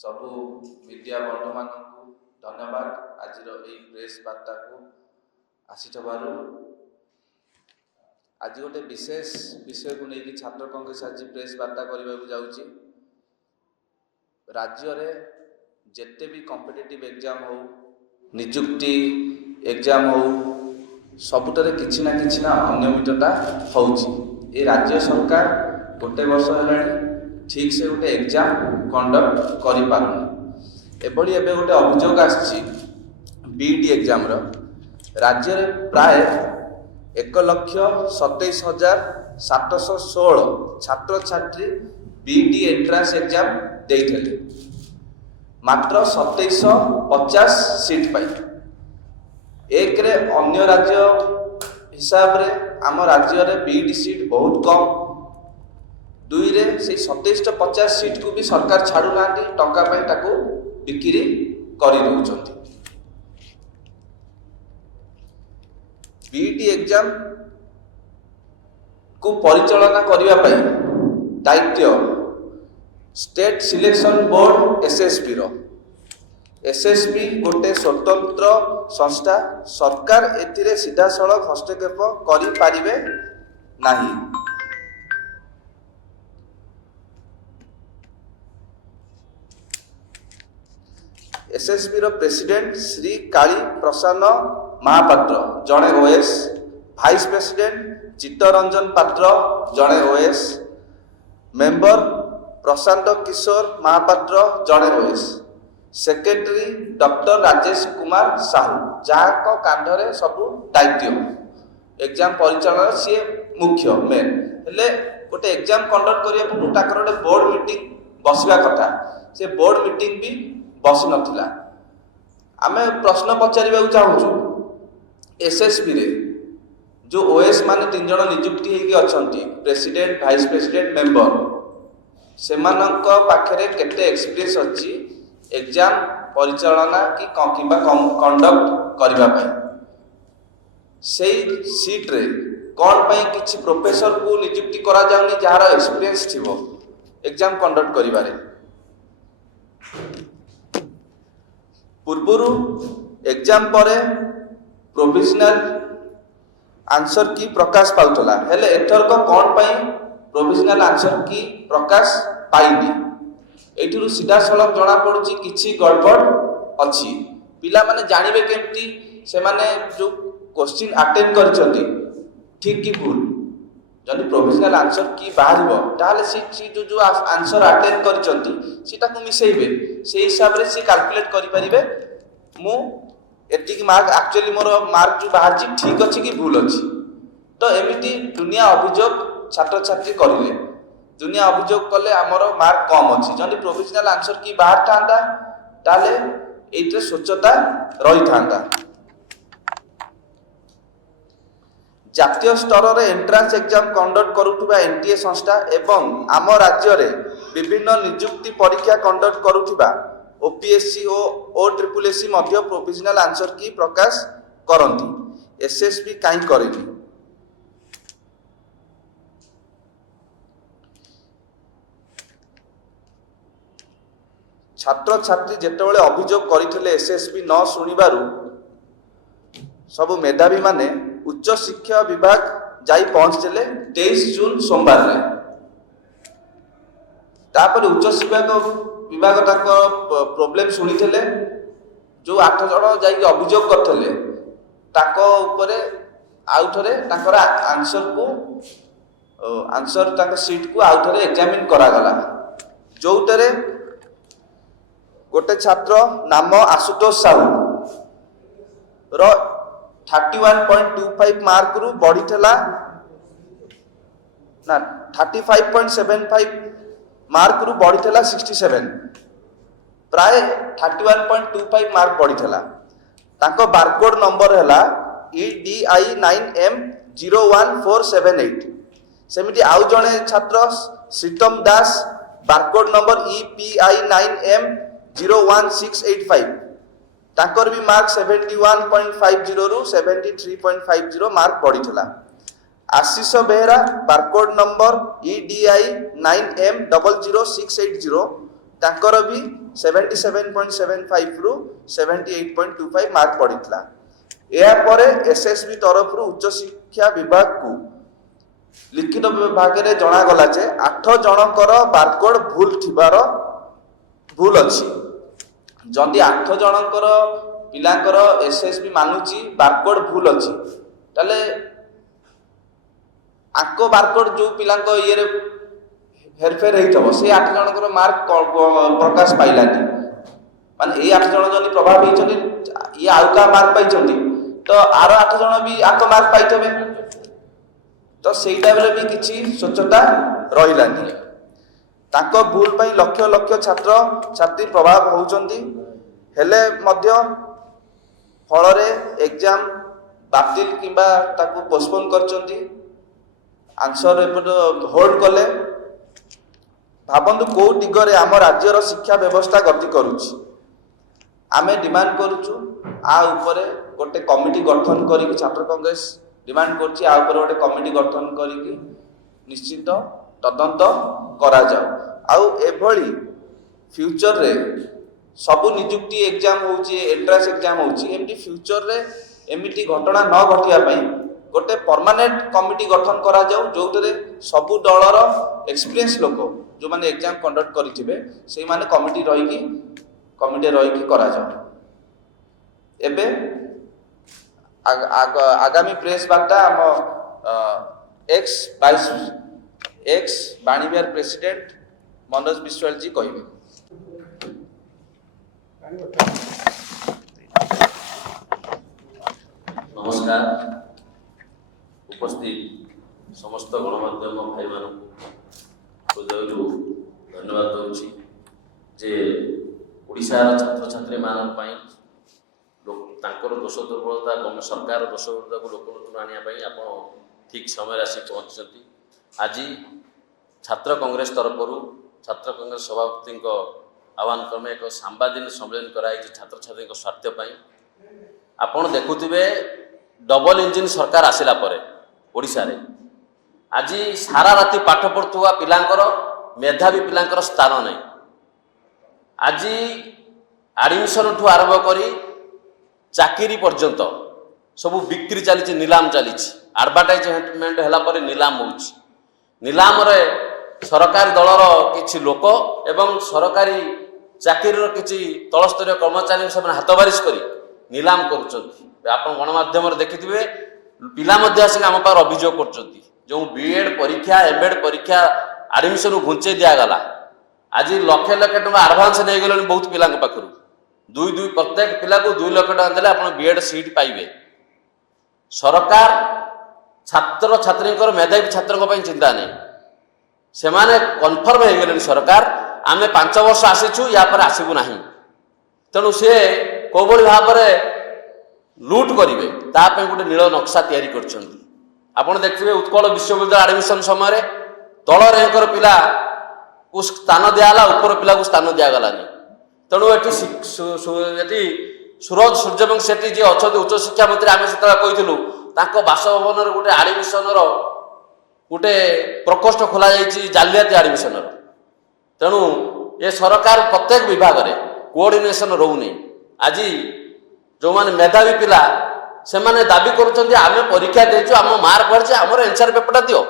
सबू मीडिया बंधु मान धन्यवाद आज प्रेस वार्ता को आसीबार आज गोटे विशेष विषय को लेकिन छात्र कांग्रेस आज प्रेस वार्ता करने जाऊँगी। राज्य रे जेते भी कॉम्पिटिटिव एग्जाम हो निजुक्ति एग्जाम हो सबुतरे किछि ना अनियमितता होउछि। ए राज्य सरकार गोटे वर्ष हेलानी ठीक से गोटे एग्जाम कंडक्ट करि पारुनी। एभली एबे गोटे अभियोग आछि बीईडी एग्जाम रो राज्य रे प्राय 1,27,716 छात्र छात्री बीईडी एंट्रांस एग्जाम देइथिले मात्र 2750 सीट पाई। एक रे अन्य राज्य हिसाब रे आम राज्य रे बीईडी सीट बहुत कम। दुई रे से 2750 सीट को भी सरकार छाड़ू ना टंका पाई ताको बिक्री करि दउचंती। बीईडी एग्जाम को परिचालना करिवा पाई दायित्व स्टेट सिलेक्शन बोर्ड एसएसबी रो। एसएसबी गोटे स्वतंत्र संस्था सरकार एथिरे सीधा सड़क हस्तक्षेप करि पारिबे नाही। एसएसबी रो प्रेसिडेंट श्री काली प्रसन्न महापात्र जड़े ओएस, भाइस प्रेसिडेंट चित्तरंजन पात्र जड़े ओएस, मेंबर प्रशांत किशोर महापात्र जड़े OS, secretary doctor Rajesh Kumar Sahu जहाँ कांधरे सबू दायित्व एग्जाम परिचालन सी मुख्य मेन हेले गोटे एग्जाम कंडक्ट करिया पूर्व ताकर गोटे बोर्ड मीटिंग बसिबा कथा से बोर्ड मीटिंग भी बसी नथिला। आमे प्रश्न पचारिबा चाहूछु एसएसबी रे जो ओएस माने 3 जण नियुक्ति हेकी अछंती प्रेसिडेंट भाइस प्रेसिडेंट मेंबर सेमानक पाखरे केते एक्सपीरियंस अछि एग्जाम परिचालना की किबा कंडक्ट करबा पई। सेई सीट रे कोन पई किछि प्रोफेसर को नियुक्ति करा जाउनी जहार एक्सपीरियंस थिबो एग्जाम कंडक्ट करिबारे। पूर्वरु एग्जाम परे प्रोविजनल आंसर की प्रकाश पाउतला हेले एथरक कोन पई प्रोविजनल आंसर की प्रकाश पाइनी। एठुरु सीधा सड़क जना पड़ुची किछि गड़बड़ अछि। पिला माने जानिबे केमती से माने जो क्वेश्चन अटेंड करछंती ठीक की भूल जदि प्रोविजनल आंसर की बाहरिबो ताले सी जो आंसर अटेंड करछंती सीटा को मिसेइबे से हिसाब रे सी कैलकुलेट करि परिबे मु एतिक मार्क एक्चुअली मोर मार्क जो बाहर जी ठीक अछि कि भूल अछि। तो एमिति दुनिया अभियोग छात्र छात्री करिले दुनिया अभियोग कले हमर मार्क कम अछि जदि प्रोविजनल आंसर की बाहर थांदा ताले एइटे स्वच्छता रही थांदा। जातीय स्तर रे एंट्रांस एग्जाम कंडक्ट करुथिबा एनटीए संस्था एवं आम राज्य रे विभिन्न नियुक्ति परीक्षा कंडक्ट करुथिबा ओपीएससी ओ ट्रिपलएससी मध्य प्रोविजनल आंसर की प्रकाश करंती एसएसबी काई करेनी। छात्र छात्री जेतेबेले अभियोग करिथिले एसएसबी न सुनिबारु सब मेधावी माने उच्च शिक्षा विभाग जाई पहुंचले 23 जून सोमवार रे। तापर उच्च शिक्षा विभाग तक प्रॉब्लम सुनिथिले जो 8 जण जाई अभियोग करथिले ताको ऊपर आउ थरे ताकर आंसर ताक सीट को आउ थरे एग्जामिन करा गला जोतरे गोटे छात्र नाम आशुतोष साहू रो 31.25 मार्क रु बढ़ी थला ना 35.75 मार्क रु बढ़ी थला 67 प्राय 31.25 मार्क बढ़ी थला। ताको बारकोड नंबर हैला EDI9M01478। सेमिति आउ जणे छात्र श्रीतम दास बारकोड नंबर EPI9M01685 ताकर भी मार्क 71.50 रु 73.50 मार्क बढ़ी थला। आशीष बेहरा बारकोड नंबर EDI9M00680 तांकर भी 77.75 रु 78.25 मार्क पड़ता। यह पर एसएसबी तरफ उच्च शिक्षा विभाग को लिखित विभाग में जनागला जे 8 जनकर बारकोड भूल अच्छी। जदि 8 जनकर पिलांकर एसएसबी मानुची बारकोड भूल अच्छी ताले आको बारकोड जो पिलांक ये हेरफेर होइथबो से 8 जनकर मार्क प्रकाश पाइलानी माने ये 8 जन जदि प्रभाव होइछन्ति ये आउ का मार्क पाइछन्ति तो आरो 8 जन भी आको मार्क पाइथबे तो सेटा बेले भी किछि स्वच्छता रहिलानी। ताको भूल पई लक्ष लक्ष छात्र छात्री प्रभाव होउछन्ति हेले मध्य फल रे एग्जाम बातिल किंबा ताकू पोस्टपोन करछन्ति आंसर होल्ड कले। भाबंतु को दिगरे आम राज्यर शिक्षा व्यवस्था गति करुछि। आमे डिमांड करूछु आ ऊपर गोटे कमिटी गठन करिक छात्र कांग्रेस डिमांड करछि आ ऊपर गोटे कमिटी गठन करिक निश्चित तदंत करा जाऊ। आउ एभली फ्यूचर रे सबु नियुक्ति एग्जाम होउछि एंट्रेंस एग्जाम होउछि एमटी फ्यूचर रे एमिटी घटना न घटिया पई गोटे परमानेंट कमिटी गठन करा जाऊ जोतरे सबु दलर एक्सपीरियंस लोक जो माने एग्जाम कंडक्ट करिथिबे सेई माने कमिटी रही करा जाऊ। एबे आगामी प्रेस वार्ता हम एक्स बाणीविहार प्रेसिडेंट मनोज विश्वाल जी कहिबे। नमस्कार उपस्थित समस्त गणमाध्यम भाई मानू हृदय धन्यवाद दूची जे ओडिशार छात्र छात्री मान दोष दुर्बलता सरकार दोष दुर्बलता को लोकलोचन आने आप ठीक समय आसी पहुँचती। आज छात्र कांग्रेस तरफ छात्र कांग्रेस सभापति आह्वान क्रमे एक सांबादिक सम्मेलन कराई छात्र छात्री स्वार्थपाई आपण देखुवे डबल इंजिन सरकार आसिला परे ओडिशा रे आज सारा राति पाठ पढ़ुवा पिलांकर मेधावी पिलांकर स्थान नहीं। आज एडमिशन ठू आरंभ करी चाकरी पर्यंत सब बिक्री चली नीलाम चली एडवर्टाइजमेंट है पर नीलाम हो नीलाम रे सरकारी दलर किछि लोक एवं सरकारी चाकरी किछि तलस्तरीय कर्मचारी सब हाथ बारिश करी नीलाम करुचंती। आपण गणमाध्यम देखिथिबे पिला मध्य आसिक आम पार अभियोग करचंती जो बीएड परीक्षा एमएड परीक्षा एडमिशन घुंचे दिया गला आज लक्ष लक्ष टका एडवांस नहीं गले बहुत पिला पाखरु दुई प्रत्येक पिला को 2 लाख टका देले आपण बीएड सीट पाइबे। सरकार छात्र छात्री मेधावी छात्र चिंता नहीं से माने कन्फर्म हो गले सरकार आमे 5 वर्ष आसीचु या पर आसीबु नाही तेणु से कोबोली भाव लुट करेंगे ताप गोटे नील नक्शा तैयारी करछंती। आपण देखिए उत्कल विश्वविद्यालय एडमिशन समय तल रैंक पिला को स्थान दिगला ऊपर पिला को स्थान दिगलानी तेणु ये सूरज सूर्यवंशी सेठी जी अच्छा उच्च शिक्षा मंत्री आम से कहूँ बासभवन गोटे एडमिशन गोटे प्रकोष्ठ खोल जालियाती एडमिशन तेणु ये सरकार प्रत्येक विभाग में कोऑर्डिनेशन रोनी। आज जो माने मेधावी पिला से माने दाबी करुछन्ती आमे परीक्षा देछु आम मार्क बढ़ছে हमर आंसर पेपरटा दियो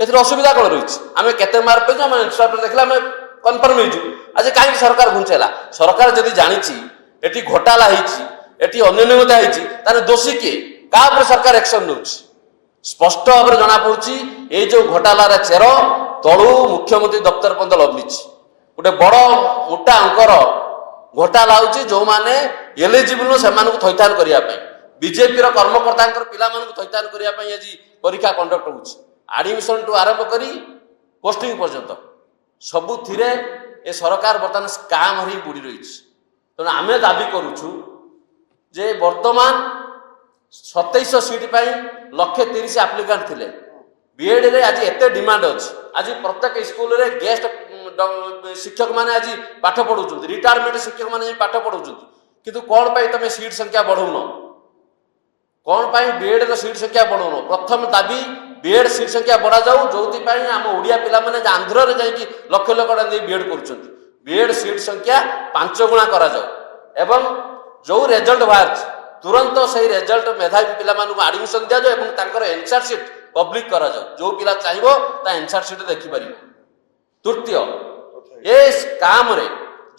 एथि असुविधा कोन रहिछ आमे केते मार्क पेजो आमे आंसर पेपर देखला आमे कन्फर्म होइछु। आज काहे सरकार घुंचेला सरकार जदि जानिछि एठी घोटाला हिछि एठी अनियमितता हिछि ताने दोषी के का पर सरकार एक्शन नउछि स्पष्ट भाव जना पड़ुछि। ए जो घोटाला रे चेर तळु मुख्यमंत्री दफ्तर पंद लभिछि गोटे बड़ मोटा अंकर घोटाला होछि जो माने एलिजिबल से थैथान करने बीजेपी कर्मकर्ता पिला थैथान करने आज परीक्षा कंडक्ट होछि एडमिशन टू आरंभ करी पोस्टिंग पर्यंत सबुथिरे ए सरकार बर्तमान स्काम ही बुड़ी रही तेणु आम दाबी करुछु जे वर्तमान 2700 सीट पर 130 आप्लिकांट थे बीएड रे आज एते डिमांड अच्छी आज प्रत्येक स्कूल रे गेस्ट शिक्षक माने आज पाठ पढ़ाऊँ रिटायरमेंट शिक्षक माने पाठ पढ़ाऊँ किंतु कौन पाई तुम सीट संख्या बढ़ाऊन कौन पाई बीएड रो सीट संख्या बढ़ाऊन प्रथम दाबी बीएड सीट संख्या बढ़ा जाऊ जो आम ओडिया पिला माने आंध्र रे जाई लक्ष लक्ष टका दे बीएड करुछंती बीएड सीट संख्या 5 गुणा करा जाऊ एवं जो रिजल्ट बाहर तुरंत से रिजल्ट मेधावी पिला आडमिशन दिया जाए और तांकर एनसीआर सीट पब्लिक करा जाऊ जो पिला चाहिए ता एनसीआर सीट देखि परिबो। तृतीय ए काम रे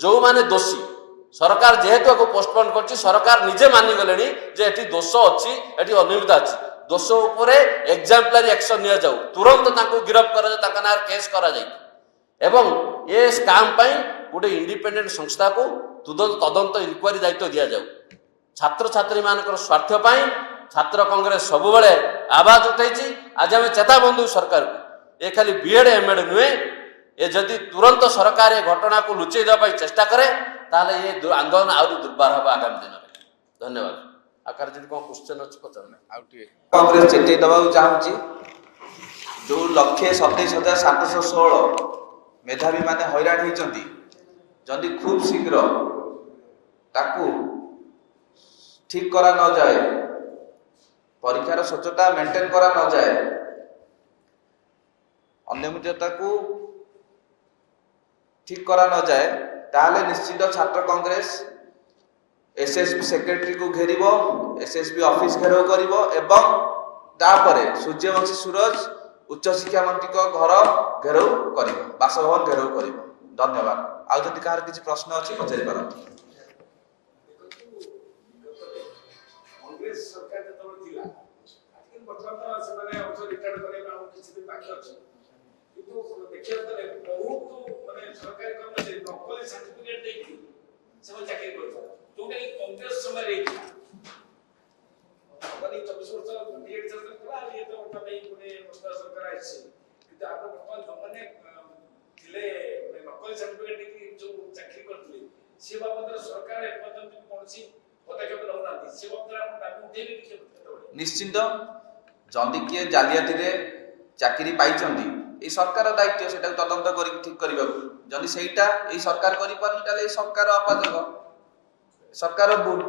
जो माने दोषी सरकार जेहेतु पोस्टपोन करछि सरकार निजे मानि गलेनी जे एठी दोष अछि एठी अनियमितता अछि दोष उपरे एग्जाम्पलरी एक्शन निया जाऊ तुरंत तांको गिरफ्त करा जाऊ तांका नार केस करा जाई एवं ए स्काम पई गोटे इंडिपेंडेंट संस्था को तदंत इनक्वारी दायित्व दिया जाऊ। छात्र छात्री मानकर स्वार्थ पई छात्र कांग्रेस सब बेले आवाज उठाई आज आम चेता बंधु सरकार को ए खाली बीएड एमएड नुहे ए जदि तुरंत सरकार ए घटना को लुचई देवा चेष्टा करे ताले ये आंदोलन आउरी दुर्बार हम आगामी दिन में। धन्यवाद। आकार जदि कोन क्वेश्चन अछि पचार कांग्रेस चेतई दबा चाहूँगी जो 1,27,716 मेधावी माने हैरान होती जदि खूब शीघ्र ताकू ठीक करा न जाए परीक्षार स्वच्छता मेंटेन करा न जाए अनियमितता को ठीक करा न जाए ताले निश्चित छात्र कांग्रेस एसएसबी सेक्रेटरी को घेरिबो एसएसबी ऑफिस घेराव करिबो एवं तापरे सूर्यवंशी सूरज उच्च शिक्षा मंत्री को घर घेराव करिबो बासभवन घेराव करिबो। धन्यवाद। आउ जदि कार किछि प्रश्न अछि पचारि पारंती। कांग्रेस सरकार जतबे थिला आजकल वर्तमान से माने औषध रिटायर्ड करे बा किछि दिन बाकी अछि किंतु देखिया तले बहुत माने सरकारी कर्मचारी नकली सर्टिफिकेट देकी सब चाकरी करता जोटा कि कांग्रेस समय रे माने 24 वर्ष बीएड चलता था ये तो उठा नहीं पुणे सरकार आइছে किंतु आप वर्तमान जमाने थिले नकली सर्टिफिकेट देकी जो चाकरी करथले से बाबत सरकार पर्यंत कोनसी पदक्षेप नउनांती से बाबत आप दाबी उठेबे कि निश्चित जदि किए जालियाती रे चाकरी पाइचंदी ए सरकार दायित्व सेटा तदंत करी ठीक करबा जदि सेटा ए सरकार करि पारनी ताले सरकार अपाजक सरकार भूल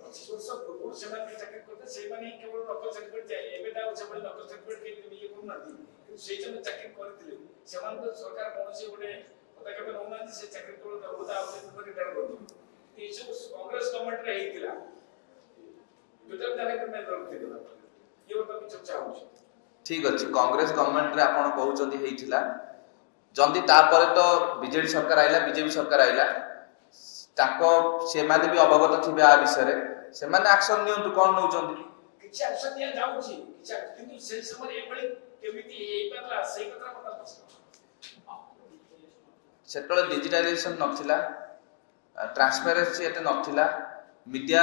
25 वर्ष पूर्व से माने चाकरी करते से माने केवल नकल सर्टिफिकेट चाहिए एबे ता से माने नकल सर्टिफिकेट के लिए कोनांती किंतु से जने चाकरी करथिले से माने तो सरकार कोनसी गोटे पदक्षेप नउनांती से चाकरी को होता आपसे ऊपर रिटायर करथि ए सब कांग्रेस गवर्नमेंट रे हेतिला दुटा जाने के मैं करथिला ये तो चर्चा होछि। ठीक अच्छे कांग्रेस गवर्नमेंट रे आपण कहउचंदी हेइथिला जंदी तापर तो बीजेडी सरकार आइला बीजेपी सरकार आइला ताको से माने भी अवगत थिबे आ विषय रे से माने एक्शन नियंतु कोन नउचंदी किछि एक्शन दिया जाउछि किछि किंतु से समय एबळी केमिति एई पतला सेई कथा पता सेतले डिजिटलाइजेशन नथिला ट्रांसपेरेंसी एते नथिला मीडिया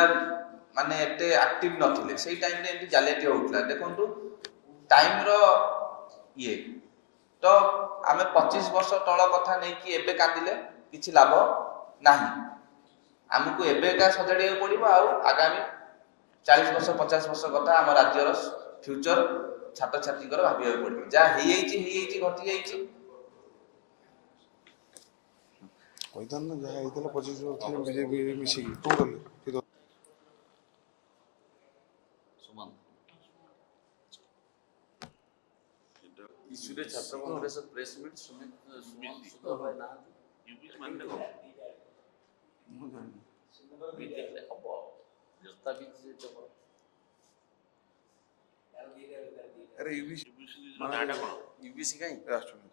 माने एते एक्टिव नथिले सेई टाइम रे एंटी जालियाती होउतला देखंतु टाइम रो ये तो आमे 25 वर्ष तळ कथा नै कि एबे कांदिले किछि लाभ नाही हमकु एबे का सजड़े पड़िबो आ आगामी 40 वर्ष 50 वर्ष कथा हम राज्यर फ्यूचर छात्र छात्री कर भाबियो पड़िबो जा हेई आइछि घटी जाइछि कोइदान ना जहा इतला 25 वर्ष बीजेपी मिसी टोटल सुमन इशू रे छात्र कांग्रेस प्रेस मीट सुमित सुमन सुधा भाई ना यूपी मानने को मीटिंग रे हबो जस्ता भी जब अरे यूबीसी यूबीसी काई राष्ट्रपति